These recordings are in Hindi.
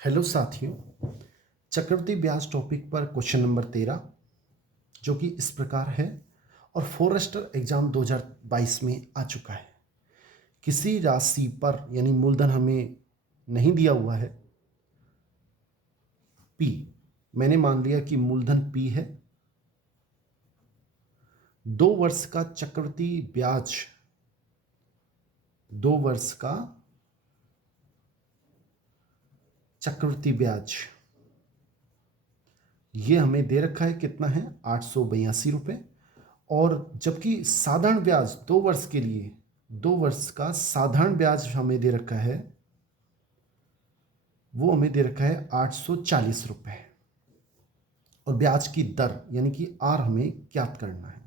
हेलो साथियों, चक्रवृद्धि ब्याज टॉपिक पर क्वेश्चन नंबर 13 जो कि इस प्रकार है और फॉरेस्टर एग्जाम 2022 में आ चुका है। किसी राशि पर यानी मूलधन हमें नहीं दिया हुआ है पी, मैंने मान लिया कि मूलधन पी है। 2 वर्ष का चक्रवृद्धि ब्याज, 2 वर्ष का चक्रवृद्धि ब्याज ये हमें दे रखा है, कितना है 882 रुपये। और जबकि साधारण ब्याज 2 वर्ष के लिए, 2 वर्ष का साधारण ब्याज हमें दे रखा है, वो हमें दे रखा है 840 रुपये। और ब्याज की दर यानी कि आर हमें ज्ञात करना है।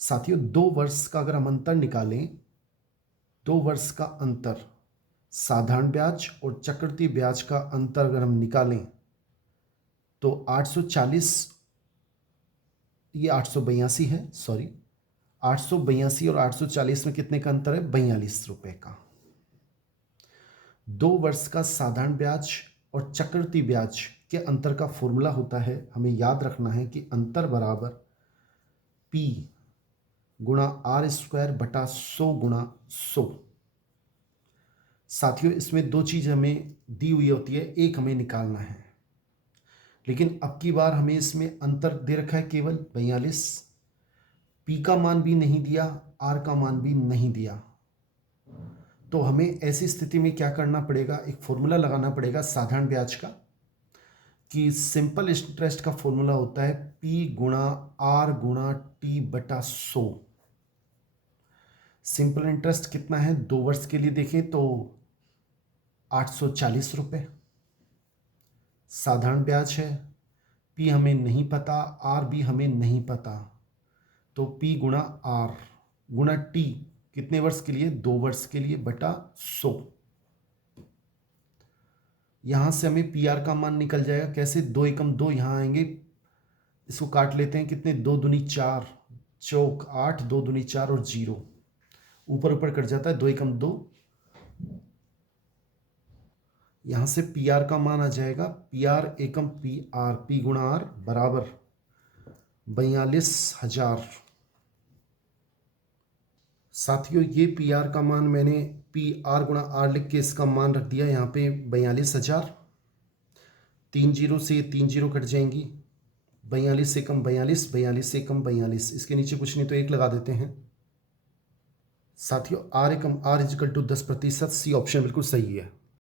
साथियों, 2 वर्ष का अगर हम अंतर निकालें, 2 वर्ष का अंतर, साधारण ब्याज और चक्रवृद्धि ब्याज का अंतर अगर हम निकालें तो 840, ये 882 है, सॉरी 882 और 840 में कितने का अंतर है, 42 रुपये का। 2 वर्ष का साधारण ब्याज और चक्रवृद्धि ब्याज के अंतर का फॉर्मूला होता है, हमें याद रखना है कि अंतर बराबर P गुणा R² बटा 100 गुणा 100। साथियों, इसमें 2 चीज़ हमें दी हुई होती है, एक हमें निकालना है, लेकिन अब की बार हमें इसमें अंतर दे रखा है केवल 42। P का मान भी नहीं दिया, R का मान भी नहीं दिया। तो हमें ऐसी स्थिति में क्या करना पड़ेगा, एक फॉर्मूला लगाना पड़ेगा साधारण ब्याज का, कि सिंपल इंटरेस्ट का फॉर्मूला होता है P गुणा R गुणा T बटा 100। सिंपल इंटरेस्ट कितना है, 2 वर्ष के लिए देखें तो 840 रुपये। साधारण ब्याज है, P हमें नहीं पता, R भी हमें नहीं पता, तो P गुणा R गुणा T कितने वर्ष के लिए, 2 वर्ष के लिए बटा 100। यहाँ से हमें PR का मान निकल जाएगा, कैसे, 2 एकम 2 यहाँ आएंगे, इसको काट लेते हैं, कितने, 2 दूनी 4, चौक 8, 2 दूनी 4 और 0 ऊपर ऊपर कट जाता है, 2 एकम 2। यहाँ से PR का मान आ जाएगा, PR एकम PR, P गुणा R बराबर 42,000। साथियों, ये PR का मान मैंने PR गुणा R लिख के इसका मान रख दिया यहाँ पे 42,000। 3 जीरो से 3 जीरो कट जाएंगी, 42 एकम 42, 42 एकम 42, इसके नीचे कुछ नहीं तो 1 लगा देते हैं। साथियों, R एकम R is equal to 10%, C option बिल्कुल सही है।